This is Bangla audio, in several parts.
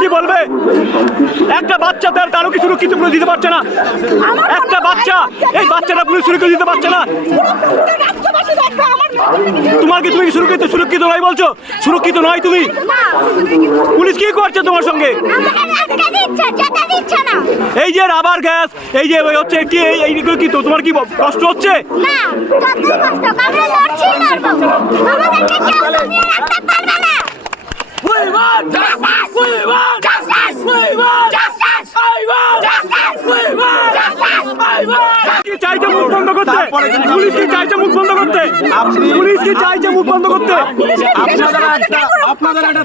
কি বলবে? একটা বাচ্চা তার তারও কি সুরক্ষিত করে দিতে পারছে না। একটা বাচ্চা এই বাচ্চাটা পুলিশ সুরক্ষিত দিতে পারছে না। তোমার কি তুমি সুরক্ষিত? সুরক্ষিত নয় বলছো? সুরক্ষিত নয় তুমি? পুলিশ কি করছে তোমার সঙ্গে? এই যে রাবার গ্যাস এই যে হচ্ছে কি এই এই কি তোমার কি কষ্ট হচ্ছে? কি চাইছে মুখ বন্ধ করতে? পুলিশ কি চাইছে মুখ বন্ধ করতে? পুলিশ কি চাইছে মুখ বন্ধ করতে? আপনারা একটা আপনাদের একটা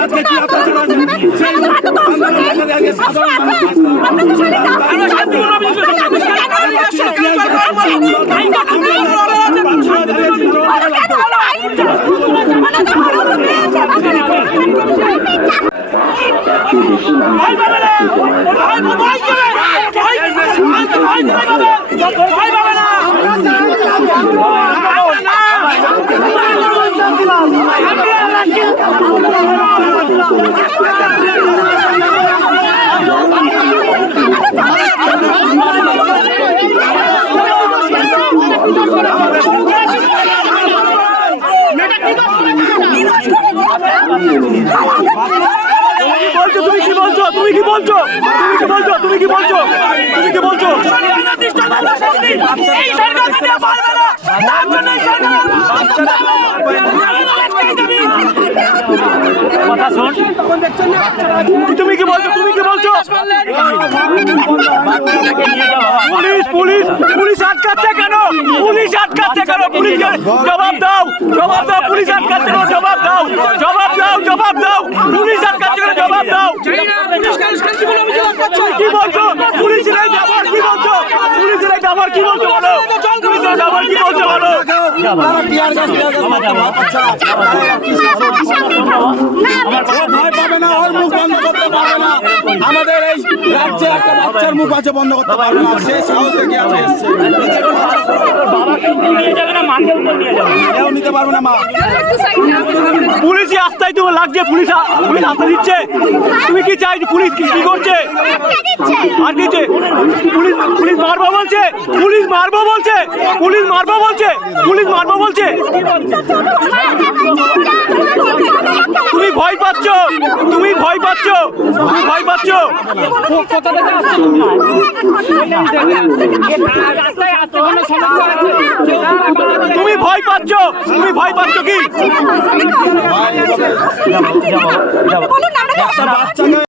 আজকে কি সেই আন্দোলনের ভাই ভাই সাধারণ কি বলছো? তুমি কি বলছো? তুমি কি বলছো? তুমি কি বলছো? তুমি কি বলছো কথা শোন। তুমি কি বলছো? তুমি কি বলছো? পুলিশ পুলিশ পুলিশ আটকাচ্ছে কেন? পুলিশ আটকাচ্ছে কেন? পুলিশ জবাব দাও। জবাব দাও পুলিশ আটকাচ্ছে কেন? জবাব দাও। জবাব দাও জবাব দাও পুলিশ আটকাচ্ছে কেন জবাব দাও কি বলছো পুলিশের এই ব্যবহার কি বলছো পুলিশের এই ব্যবহার কি বলছো বলো পুলিশের ব্যবহার কি বলছো বলো আমাদের এই রাজ্যে একটা বাচ্চার মুখ আছে বন্ধ করতে পারবে না সে সাহস থেকে নিতে পারবে না মা পুলিশই আস্তায় তুমি লাগছে পুলিশ পুলিশ আস্থা দিচ্ছে তুমি কি চাইছো পুলিশ কি কি করছে আর দিচ্ছে পুলিশ পুলিশ মারবো বলছে পুলিশ মারবো বলছে পুলিশ মারবো বলছে? পুলিশ মারবো বলছে? তুমি ভয় পাচ্ছ তুমি ভয় পাচ্ছ তুমি ভয় পাচ্ছ। তুমি ভয় পাচ্ছ তুমি ভয় পাচ্ছ কি?